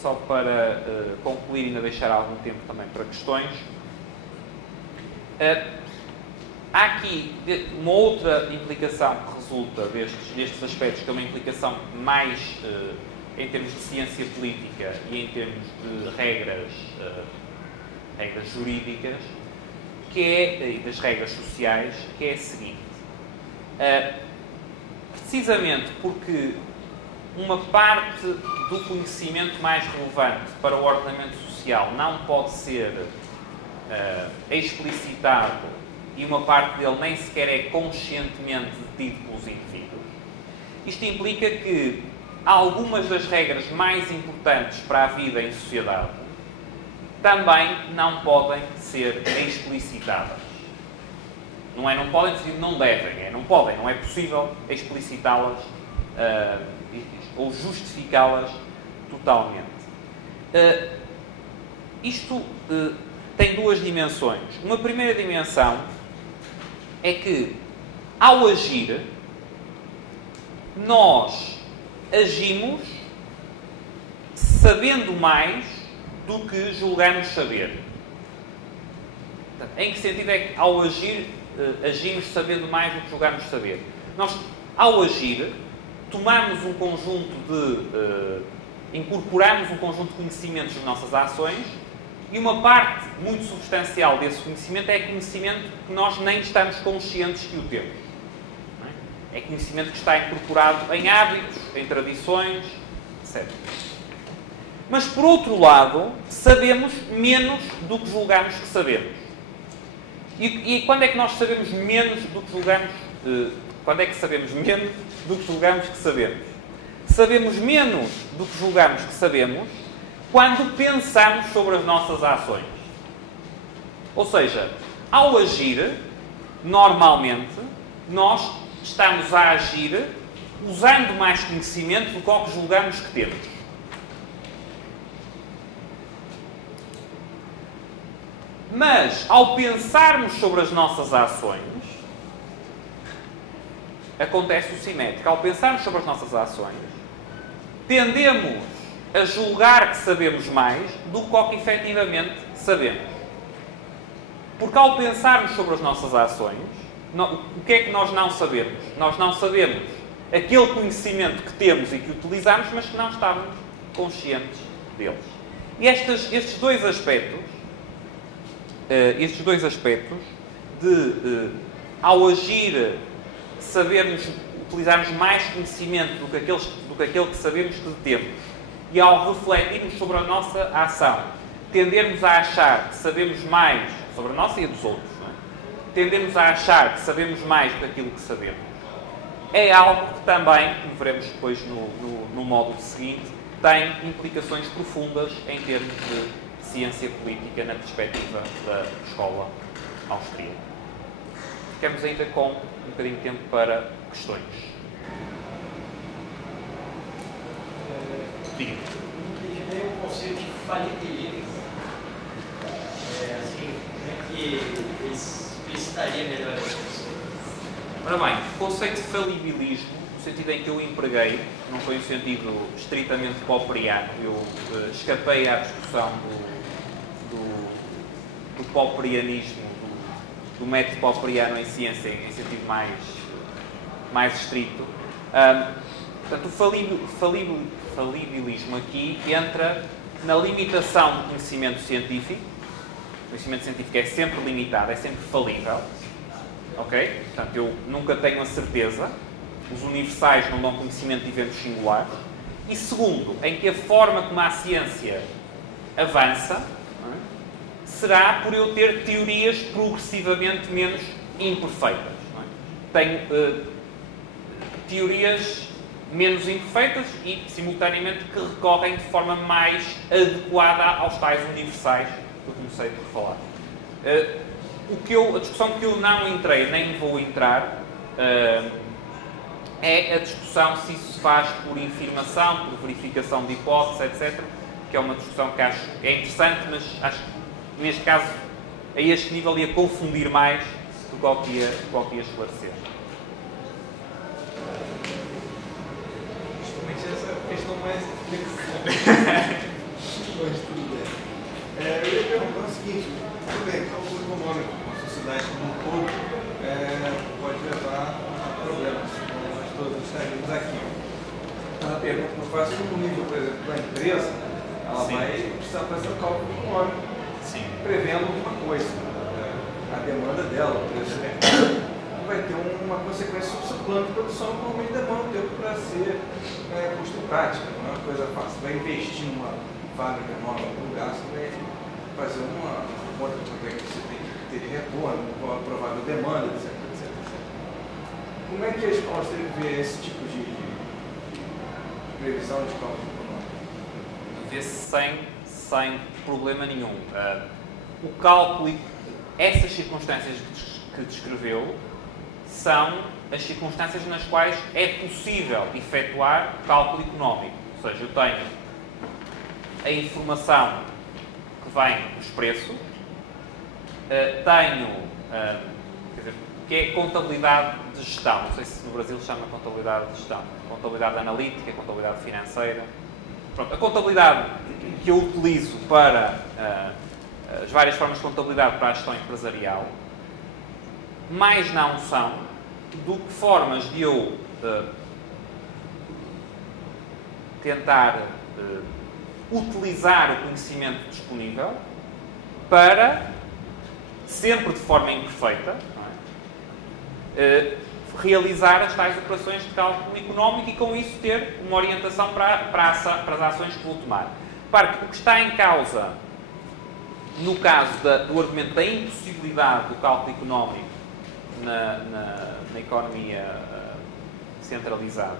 só para concluir e ainda deixar algum tempo também para questões, há aqui uma outra implicação que resulta destes aspectos, que é uma implicação mais em termos de ciência política e em termos de regras jurídicas, e das regras sociais, que é a seguinte. Precisamente porque uma parte do conhecimento mais relevante para o ordenamento social não pode ser explicitado e uma parte dele nem sequer é conscientemente detido pelos indivíduos, isto implica que algumas das regras mais importantes para a vida em sociedade também não podem ser explicitadas. Não é não podem, não devem. É não podem, não é possível explicitá-las ou justificá-las totalmente. Isto tem duas dimensões. Uma primeira dimensão é que, ao agir, nós agimos sabendo mais do que julgamos saber. Em que sentido é que, ao agir, agimos sabendo mais do que julgamos saber? Nós, ao agir, tomamos um conjunto incorporamos um conjunto de conhecimentos nas nossas ações e uma parte muito substancial desse conhecimento é conhecimento que nós nem estamos conscientes que o temos. É conhecimento que está incorporado em hábitos, em tradições, etc. Mas, por outro lado, sabemos menos do que julgamos que sabemos. E quando é que nós sabemos menos do que julgamos? Quando é que sabemos menos do que julgamos que sabemos? Sabemos menos do que julgamos que sabemos quando pensamos sobre as nossas ações. Ou seja, ao agir, normalmente, nós estamos a agir usando mais conhecimento do que ao que julgamos que temos. Mas, ao pensarmos sobre as nossas ações, acontece o simétrico. Ao pensarmos sobre as nossas ações, tendemos a julgar que sabemos mais do que ao que efetivamente sabemos. Porque, ao pensarmos sobre as nossas ações, o que é que nós não sabemos? Nós não sabemos aquele conhecimento que temos e que utilizamos, mas que não estávamos conscientes deles. E estes dois aspectos de, ao agir, sabermos, utilizarmos mais conhecimento do que aquele que sabemos que temos, e ao refletirmos sobre a nossa ação, tendermos a achar que sabemos mais sobre a nossa e a dos outros, não é? Tendemos a achar que sabemos mais do que aquilo que sabemos. É algo que também, como veremos depois no módulo seguinte, tem implicações profundas em termos de ciência política na perspectiva da escola austríaca. Ficamos ainda com um bocadinho de tempo para questões. Diga. Tem um conceito de falibilismo. Assim, como é que explicitaria melhor esse conceito? Ora bem, o conceito de falibilismo, no sentido em que eu empreguei, não foi um sentido estritamente popperiano, eu escapei à discussão do popperianismo, do método popperiano em ciência, em sentido mais estrito. Portanto, o falibilismo aqui entra na limitação do conhecimento científico. O conhecimento científico é sempre limitado, é sempre falível. Ok? Portanto, eu nunca tenho a certeza. Os universais não dão conhecimento de eventos singulares. E segundo, em que a forma como a ciência avança será por eu ter teorias progressivamente menos imperfeitas. Não é? Tenho teorias menos imperfeitas e, simultaneamente, que recorrem de forma mais adequada aos tais universais que eu comecei por falar. A discussão que eu não entrei, nem vou entrar, é a discussão se isso se faz por afirmação, por verificação de hipóteses, etc., que é uma discussão que acho que é interessante, mas acho que, neste caso, a este nível ia confundir mais do que ia esclarecer. Justamente essa questão mais flexível. Mas tudo bem. Eu ia perguntar o seguinte, tudo bem, o cálculo econômico, a sociedade como um todo, pode levar a problemas, como nós todos estaríamos aqui. A pergunta que eu faço no nível, por exemplo, da empresa, ela Sim. vai precisar fazer um cálculo econômico, Sim. prevendo alguma coisa. A demanda dela, o preço do mercado, vai ter uma consequência sobre o seu plano de produção, normalmente demanda um tempo para ser custo prática, não é uma coisa fácil. Você vai investir numa fábrica nova, num lugar, você vai fazer uma conta de quanto é que você tem que ter retorno, qual a provável demanda, etc, etc, etc. Como é que a escola vê esse tipo de previsão de cálculo econômico? Vê-se sem problema nenhum. O cálculo, essas circunstâncias que descreveu, são as circunstâncias nas quais é possível efetuar o cálculo económico. Ou seja, eu tenho a informação que vem dos preços, tenho, quer dizer, que é contabilidade de gestão. Não sei se no Brasil se chama contabilidade de gestão. Contabilidade analítica, contabilidade financeira. Pronto, a contabilidade que eu utilizo para as várias formas de contabilidade para a gestão empresarial, mais não são do que formas de eu tentar utilizar o conhecimento disponível para, sempre de forma imperfeita, não é? Realizar as tais operações de cálculo económico e com isso ter uma orientação para as ações que vou tomar. Repare que o que está em causa no caso do argumento da impossibilidade do cálculo económico na economia centralizada,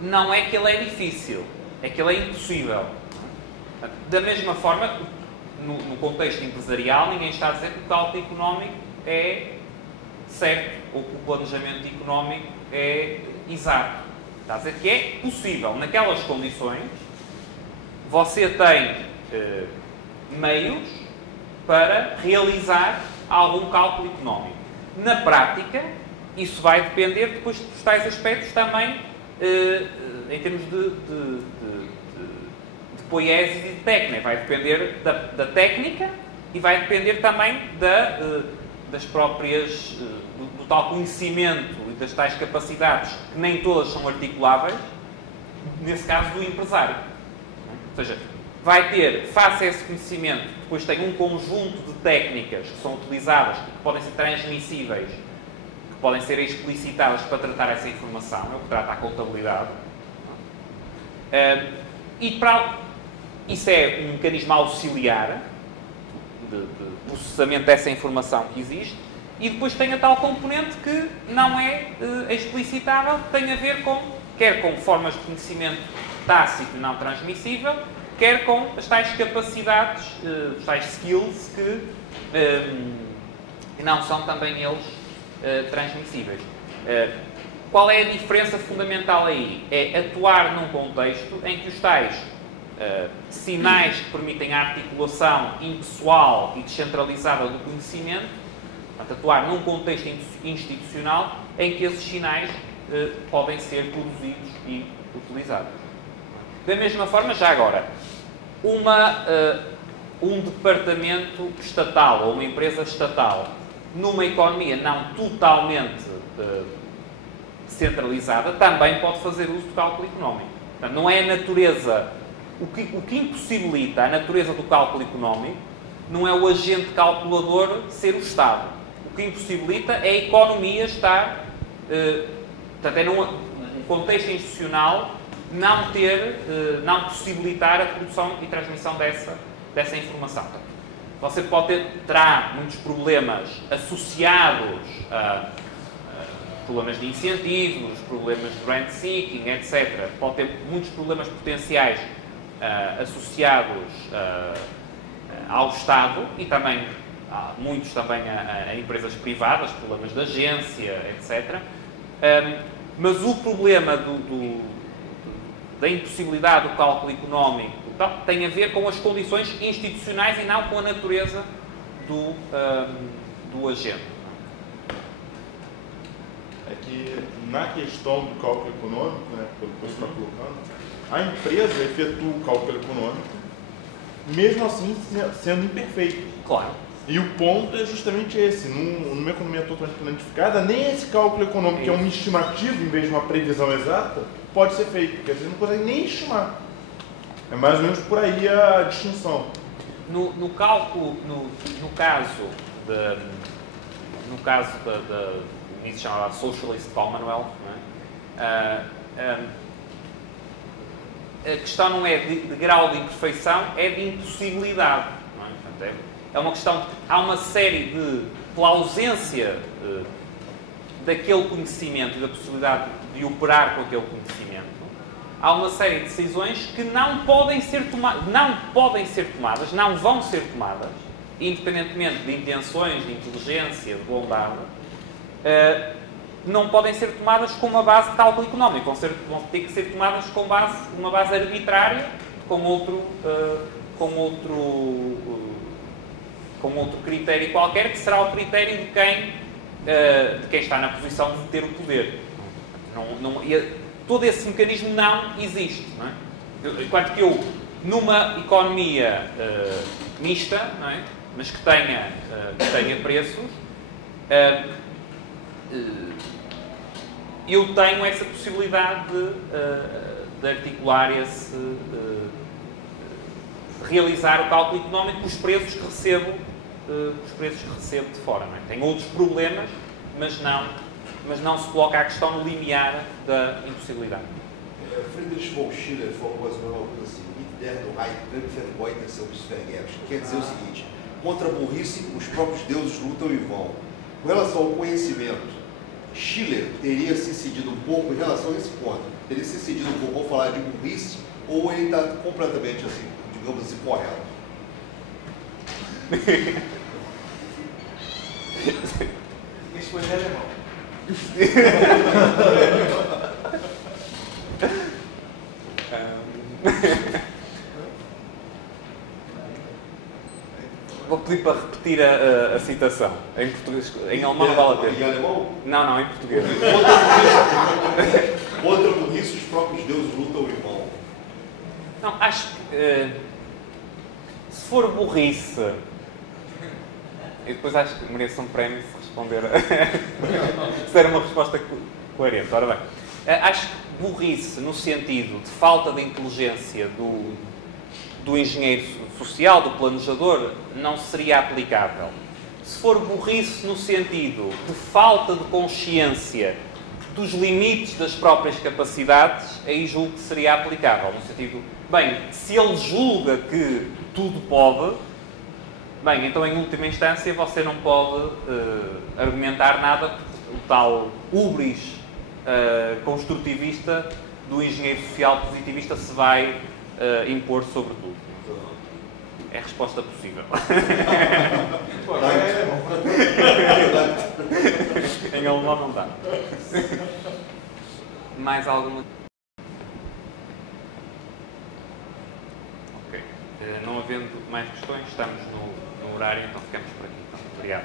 não é que ele é difícil, é que ele é impossível. Da mesma forma, no contexto empresarial, ninguém está a dizer que o cálculo económico é certo ou que o planejamento económico é exato. Está a dizer que é possível. Naquelas condições, você tem meios para realizar algum cálculo económico. Na prática, isso vai depender depois dos tais aspectos também em termos de poiesia e de técnica. Vai depender da técnica e vai depender também das próprias, do tal conhecimento e das tais capacidades, que nem todas são articuláveis, nesse caso do empresário. Ou seja, vai ter, face a esse conhecimento, depois tem um conjunto de técnicas que são utilizadas, que podem ser transmissíveis, que podem ser explicitadas para tratar essa informação, é o que trata a contabilidade. Isso é um mecanismo auxiliar de processamento dessa informação que existe, e depois tem a tal componente que não é explicitável, que tem a ver quer com formas de conhecimento tácito e não transmissível, quer com as tais capacidades, os tais skills que não são também eles transmissíveis. Qual é a diferença fundamental aí? É atuar num contexto em que os tais sinais que permitem a articulação impessoal e descentralizada do conhecimento, portanto, atuar num contexto institucional em que esses sinais podem ser produzidos e utilizados. Da mesma forma, já agora, um departamento estatal ou uma empresa estatal numa economia não totalmente centralizada também pode fazer uso do cálculo económico. Portanto, não é a natureza, o que impossibilita a natureza do cálculo económico não é o agente calculador ser o Estado. O que impossibilita é a economia estar, portanto, é num contexto institucional não possibilitar a produção e transmissão dessa informação. Você terá muitos problemas associados a problemas de incentivos, problemas de grant seeking, etc. Pode ter muitos problemas potenciais associados ao Estado e também muitos também a empresas privadas, problemas de agência, etc. Mas o problema da impossibilidade do cálculo económico tem a ver com as condições institucionais e não com a natureza do agente. que na questão do cálculo econômico, né, pelo que você está colocando, a empresa efetua o cálculo econômico, mesmo assim sendo imperfeito. Claro. E o ponto é justamente esse, numa economia totalmente planificada, nem esse cálculo econômico, que é uma estimativa em vez de uma previsão exata, pode ser feito, porque às vezes não consegue nem estimar. É mais ou menos por aí a distinção. No cálculo, no caso da isso chamava Socialist Commonwealth, não é? A questão não é de grau de imperfeição, é de impossibilidade. Não é? Portanto, é uma questão de que há uma série de, pela ausência daquele conhecimento e da possibilidade de operar com aquele conhecimento, há uma série de decisões que não podem ser tomadas, não vão ser tomadas, independentemente de intenções, de inteligência, de bondade, não podem ser tomadas com uma base de cálculo económico, vão ter que ser tomadas com uma base arbitrária, com outro critério qualquer, que será o critério de quem está na posição de ter o poder. Todo esse mecanismo não existe. Não é? Enquanto que eu, numa economia mista, não é? Mas que tenha preços, eu tenho essa possibilidade de articular realizar o cálculo económico com os preços que recebo de fora. Não é? Tenho outros problemas, mas não se coloca a questão no limiar da impossibilidade. Friedrich von Schiller falou mais ou menos uma coisa assim: Mit der Duheit Verbeuten são os vergeblich. Quer dizer o seguinte: contra a burrice, os próprios deuses lutam em vão. Com relação ao conhecimento, Schiller teria se cedido um pouco em relação a esse ponto. Teria se cedido um pouco ao falar de burrice, ou ele está completamente, assim, digamos assim, correto? Isso foi em alemão. Vou pedir para repetir a citação. Em português, em alemão não vale a pena. Em alemão? Não, em português. Contra burrice, os próprios deuses lutam em vão. Não, acho que se for burrice, e depois acho que mereço um prémio se responder se der uma resposta coerente. Ora bem, acho que burrice no sentido de falta de inteligência do engenheiro social, do planejador, não seria aplicável. Se for burrice no sentido de falta de consciência dos limites das próprias capacidades, aí julgo que seria aplicável. No sentido, bem, se ele julga que tudo pode, bem, então em última instância você não pode argumentar nada, o tal hubris construtivista do engenheiro social positivista se vai impor sobre tudo. É a resposta possível. Em alemão não dá. Mais alguma? Ok. Não havendo mais questões, estamos no horário, então ficamos por aqui. Então, obrigado.